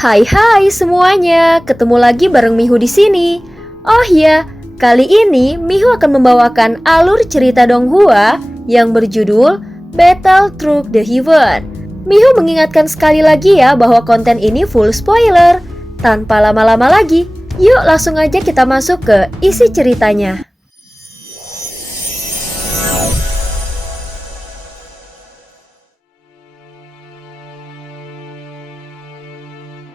Hai semuanya, ketemu lagi bareng Mihu di sini. Oh ya, kali ini Mihu akan membawakan alur cerita Donghua yang berjudul Battle Through the Heaven. Mihu mengingatkan sekali lagi ya bahwa konten ini full spoiler. Tanpa lama-lama lagi, yuk langsung aja kita masuk ke isi ceritanya.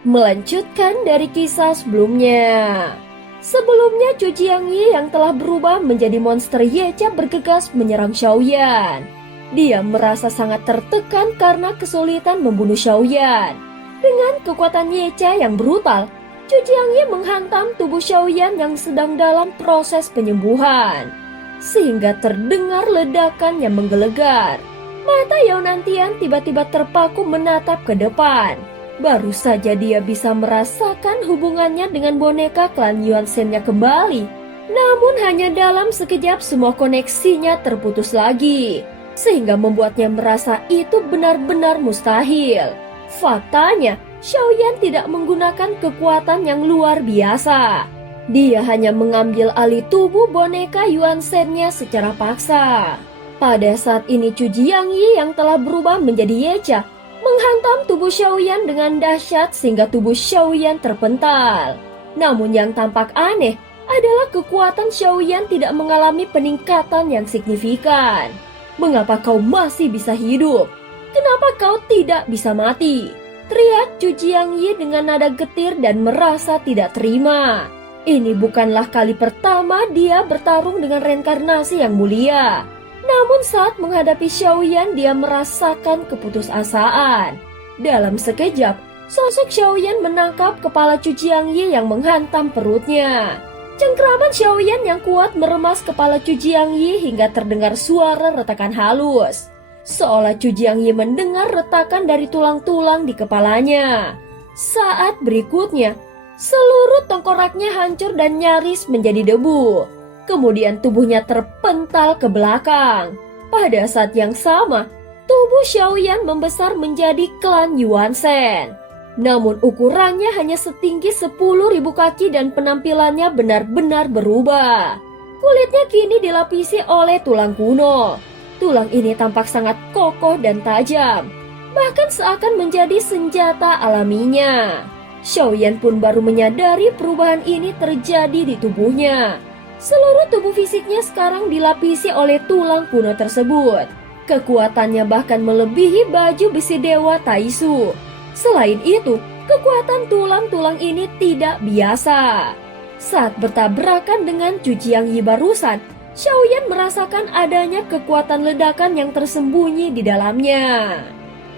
Melanjutkan dari kisah sebelumnya. Sebelumnya Chu Jiangyi yang telah berubah menjadi monster Yecha bergegas menyerang Xiaoyan. Dia merasa sangat tertekan karena kesulitan membunuh Xiaoyan. Dengan kekuatan Yecha yang brutal, Chu Jiangyi menghantam tubuh Xiaoyan yang sedang dalam proses penyembuhan. Sehingga terdengar ledakan yang menggelegar. Mata Yao Nantian tiba-tiba terpaku menatap ke depan. Baru saja dia bisa merasakan hubungannya dengan boneka klan Yuan Shen-nya kembali. Namun hanya dalam sekejap semua koneksinya terputus lagi. Sehingga membuatnya merasa itu benar-benar mustahil. Faktanya, Xiaoyan tidak menggunakan kekuatan yang luar biasa. Dia hanya mengambil alih tubuh boneka Yuan Shen-nya secara paksa. Pada saat ini Chu Jiangyi yang telah berubah menjadi Yecha menghantam tubuh Xiaoyan dengan dahsyat sehingga tubuh Xiaoyan terpental. Namun yang tampak aneh adalah kekuatan Xiaoyan tidak mengalami peningkatan yang signifikan. Mengapa kau masih bisa hidup? Kenapa kau tidak bisa mati? Teriak Chu Jiangyi dengan nada getir dan merasa tidak terima. Ini bukanlah kali pertama dia bertarung dengan reinkarnasi yang mulia. Namun saat menghadapi Xiaoyan dia merasakan keputusasaan. Dalam sekejap, sosok Xiaoyan menangkap kepala Chu Jiangyi yang menghantam perutnya. Cengkraman Xiaoyan yang kuat meremas kepala Chu Jiangyi hingga terdengar suara retakan halus. Seolah Chu Jiangyi mendengar retakan dari tulang-tulang di kepalanya. Saat berikutnya, seluruh tengkoraknya hancur dan nyaris menjadi debu. Kemudian tubuhnya terpental ke belakang. Pada saat yang sama, tubuh Xiaoyan membesar menjadi klan Yuan Shen. Namun ukurannya hanya setinggi 10.000 kaki dan penampilannya benar-benar berubah. Kulitnya kini dilapisi oleh tulang kuno. Tulang ini tampak sangat kokoh dan tajam, bahkan seakan menjadi senjata alaminya. Xiaoyan pun baru menyadari perubahan ini terjadi di tubuhnya. Seluruh tubuh fisiknya sekarang dilapisi oleh tulang kuno tersebut. Kekuatannya bahkan melebihi baju besi dewa Taisu. Selain itu, kekuatan tulang-tulang ini tidak biasa. Saat bertabrakan dengan Chu Jiangyi barusan, Xiaoyan merasakan adanya kekuatan ledakan yang tersembunyi di dalamnya.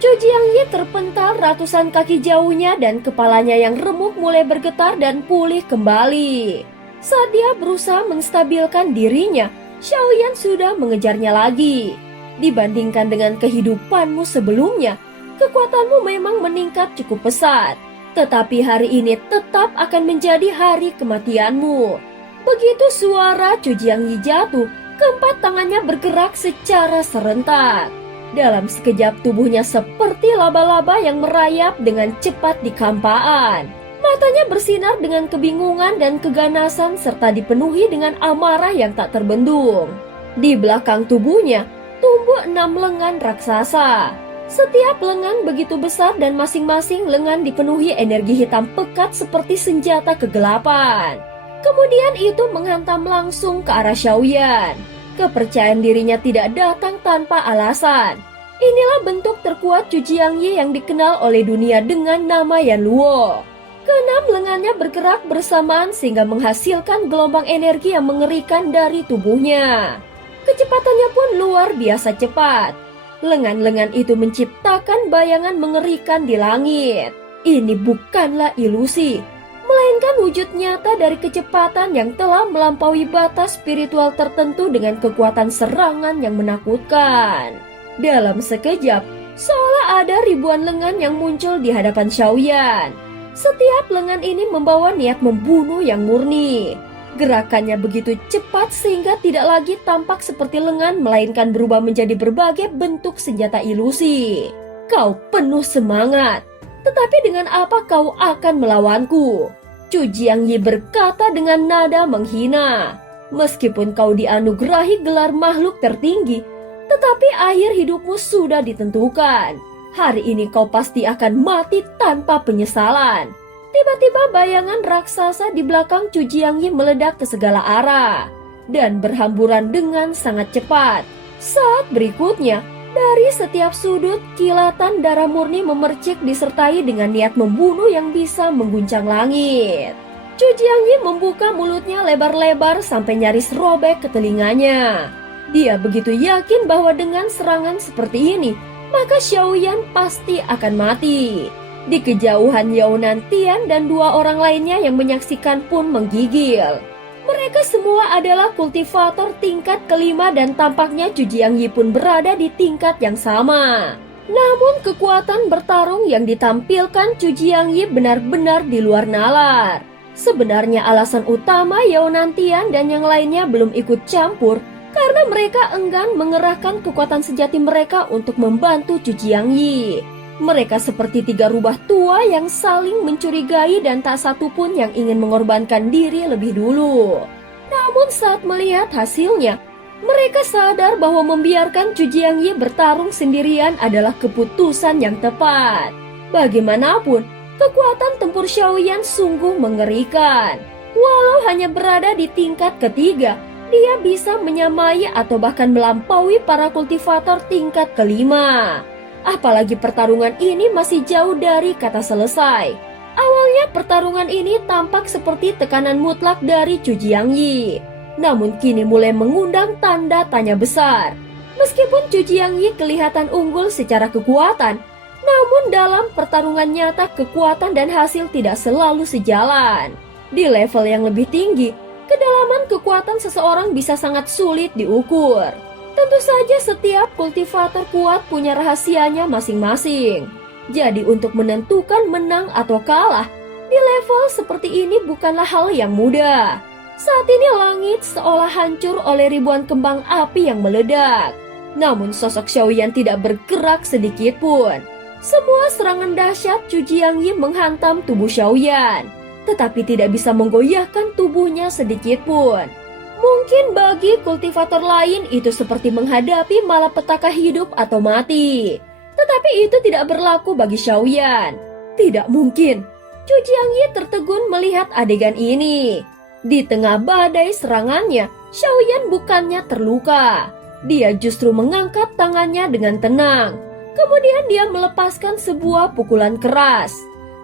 Chu Jiangyi terpental ratusan kaki jauhnya dan kepalanya yang remuk mulai bergetar dan pulih kembali. Saat dia berusaha menstabilkan dirinya, Xiaoyan sudah mengejarnya lagi. Dibandingkan dengan kehidupanmu sebelumnya, kekuatanmu memang meningkat cukup pesat. Tetapi hari ini tetap akan menjadi hari kematianmu. Begitu suara Chu Jiangyi jatuh, keempat tangannya bergerak secara serentak. Dalam sekejap tubuhnya seperti laba-laba yang merayap dengan cepat di kampaan. Matanya bersinar dengan kebingungan dan keganasan serta dipenuhi dengan amarah yang tak terbendung. Di belakang tubuhnya tumbuh 6 lengan raksasa. Setiap lengan begitu besar dan masing-masing lengan dipenuhi energi hitam pekat seperti senjata kegelapan. Kemudian itu menghantam langsung ke arah Xiaoyan. Kepercayaan dirinya tidak datang tanpa alasan. Inilah bentuk terkuat Chu Jiangyi yang dikenal oleh dunia dengan nama Yan Luo. Keenam lengannya bergerak bersamaan sehingga menghasilkan gelombang energi yang mengerikan dari tubuhnya. Kecepatannya pun luar biasa cepat. Lengan-lengan itu menciptakan bayangan mengerikan di langit. Ini bukanlah ilusi, melainkan wujud nyata dari kecepatan yang telah melampaui batas spiritual tertentu dengan kekuatan serangan yang menakutkan. Dalam sekejap, seolah ada ribuan lengan yang muncul di hadapan Xiaoyan. Setiap lengan ini membawa niat membunuh yang murni. Gerakannya begitu cepat sehingga tidak lagi tampak seperti lengan melainkan berubah menjadi berbagai bentuk senjata ilusi. Kau penuh semangat, Tetapi dengan apa kau akan melawanku? Cu Jiangyi berkata dengan nada menghina. Meskipun kau dianugerahi gelar makhluk tertinggi, tetapi akhir hidupmu sudah ditentukan. Hari ini kau pasti akan mati tanpa penyesalan. Tiba-tiba bayangan raksasa di belakang Cu Jiangyi meledak ke segala arah dan berhamburan dengan sangat cepat. Saat berikutnya, dari setiap sudut kilatan darah murni memercik disertai dengan niat membunuh yang bisa mengguncang langit. Cu Jiangyi membuka mulutnya lebar-lebar sampai nyaris robek ke telinganya. Dia begitu yakin bahwa dengan serangan seperti ini, maka Xiaoyan pasti akan mati. Di kejauhan Yao Nantian dan dua orang lainnya yang menyaksikan pun menggigil. Mereka semua adalah kultivator tingkat kelima dan tampaknya Cu Jiangyi pun berada di tingkat yang sama. Namun kekuatan bertarung yang ditampilkan Cu Jiangyi benar-benar di luar nalar. Sebenarnya alasan utama Yao Nantian dan yang lainnya belum ikut campur karena mereka enggan mengerahkan kekuatan sejati mereka untuk membantu Cu Jiangyi. Mereka seperti tiga rubah tua yang saling mencurigai dan tak satu pun yang ingin mengorbankan diri lebih dulu. Namun saat melihat hasilnya, mereka sadar bahwa membiarkan Cu Jiangyi bertarung sendirian adalah keputusan yang tepat. Bagaimanapun, kekuatan tempur Xiaoyan sungguh mengerikan. Walau hanya berada di tingkat ketiga, dia bisa menyamai atau bahkan melampaui para kultivator tingkat kelima. Apalagi pertarungan ini masih jauh dari kata selesai. Awalnya pertarungan ini tampak seperti tekanan mutlak dari Cu Jiangyi. Namun kini mulai mengundang tanda tanya besar. Meskipun Cu Jiangyi kelihatan unggul secara kekuatan, namun dalam pertarungan nyata kekuatan dan hasil tidak selalu sejalan. Di level yang lebih tinggi, kedalaman kekuatan seseorang bisa sangat sulit diukur. Tentu saja setiap kultivator kuat punya rahasianya masing-masing. Jadi untuk menentukan menang atau kalah di level seperti ini bukanlah hal yang mudah. Saat ini langit seolah hancur oleh ribuan kembang api yang meledak. Namun sosok Xiaoyan tidak bergerak sedikit pun. Semua serangan dahsyat Cu Jiangyi menghantam tubuh Xiaoyan, tetapi tidak bisa menggoyahkan tubuhnya sedikit pun. Mungkin bagi kultivator lain itu seperti menghadapi malapetaka hidup atau mati. Tetapi itu tidak berlaku bagi Xiaoyan. Tidak mungkin. Cu Jiangyi tertegun melihat adegan ini. Di tengah badai serangannya, Xiaoyan bukannya terluka. Dia justru mengangkat tangannya dengan tenang. Kemudian dia melepaskan sebuah pukulan keras.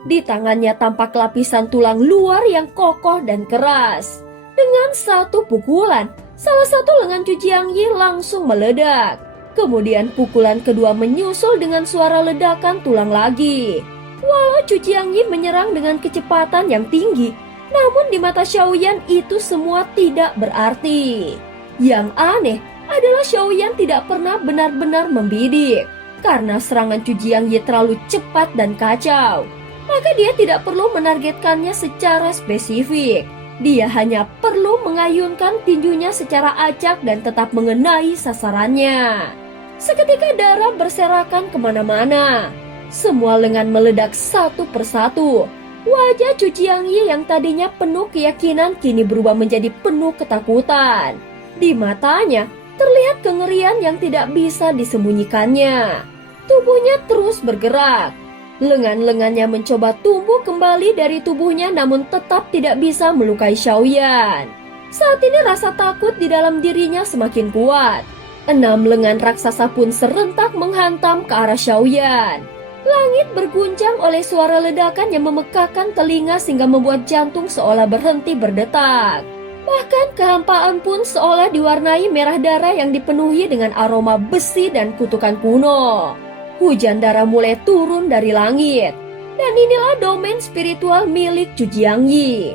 Di tangannya tampak lapisan tulang luar yang kokoh dan keras. Dengan satu pukulan, salah satu lengan Cu Jiangyi langsung meledak. Kemudian pukulan kedua menyusul dengan suara ledakan tulang lagi. Walau Cu Jiangyi menyerang dengan kecepatan yang tinggi, namun di mata Xiaoyan itu semua tidak berarti. Yang aneh adalah Xiaoyan tidak pernah benar-benar membidik. Karena serangan Cu Jiangyi terlalu cepat dan kacau, maka dia tidak perlu menargetkannya secara spesifik. Dia hanya perlu mengayunkan tinjunya secara acak dan tetap mengenai sasarannya. Seketika darah berserakan kemana-mana. Semua lengan meledak satu persatu. Wajah Cu Jiangyi yang tadinya penuh keyakinan kini berubah menjadi penuh ketakutan. Di matanya terlihat kengerian yang tidak bisa disembunyikannya. Tubuhnya terus bergerak. Lengan-lengannya mencoba tumbuh kembali dari tubuhnya namun tetap tidak bisa melukai Xiaoyan. Saat ini rasa takut di dalam dirinya semakin kuat. 6 lengan raksasa pun serentak menghantam ke arah Xiaoyan. Langit berguncang oleh suara ledakan yang memekakkan telinga sehingga membuat jantung seolah berhenti berdetak. Bahkan kehampaan pun seolah diwarnai merah darah yang dipenuhi dengan aroma besi dan kutukan kuno. Hujan darah mulai turun dari langit. Dan inilah domain spiritual milik Cu Jiangyi.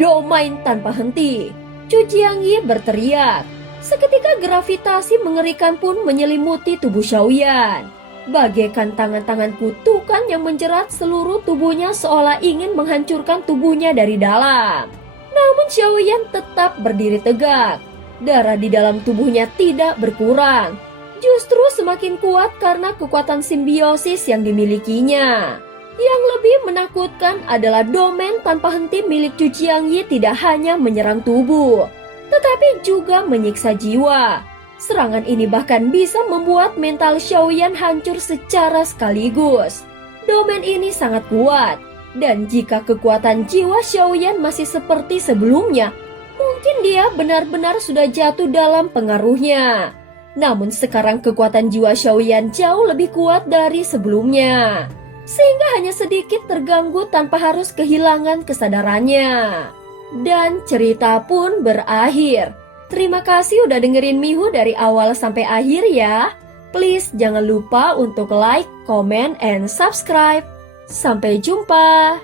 Domain tanpa henti. Cu Jiangyi berteriak. Seketika gravitasi mengerikan pun menyelimuti tubuh Xiaoyan. Bagaikan tangan-tangan kutukan yang menjerat seluruh tubuhnya seolah ingin menghancurkan tubuhnya dari dalam. Namun Xiaoyan tetap berdiri tegak. Darah di dalam tubuhnya tidak berkurang. Justru semakin kuat karena kekuatan simbiosis yang dimilikinya. Yang lebih menakutkan adalah domain tanpa henti milik Chu Jiangyi tidak hanya menyerang tubuh, tetapi juga menyiksa jiwa. Serangan ini bahkan bisa membuat mental Xiaoyan hancur secara sekaligus. Domain ini sangat kuat, dan jika kekuatan jiwa Xiaoyan masih seperti sebelumnya, mungkin dia benar-benar sudah jatuh dalam pengaruhnya. Namun sekarang kekuatan jiwa Xiaoyan jauh lebih kuat dari sebelumnya, sehingga hanya sedikit terganggu tanpa harus kehilangan kesadarannya. Dan cerita pun berakhir. Terima kasih udah dengerin Mihu dari awal sampai akhir ya. Please jangan lupa untuk like, comment, and subscribe. Sampai jumpa.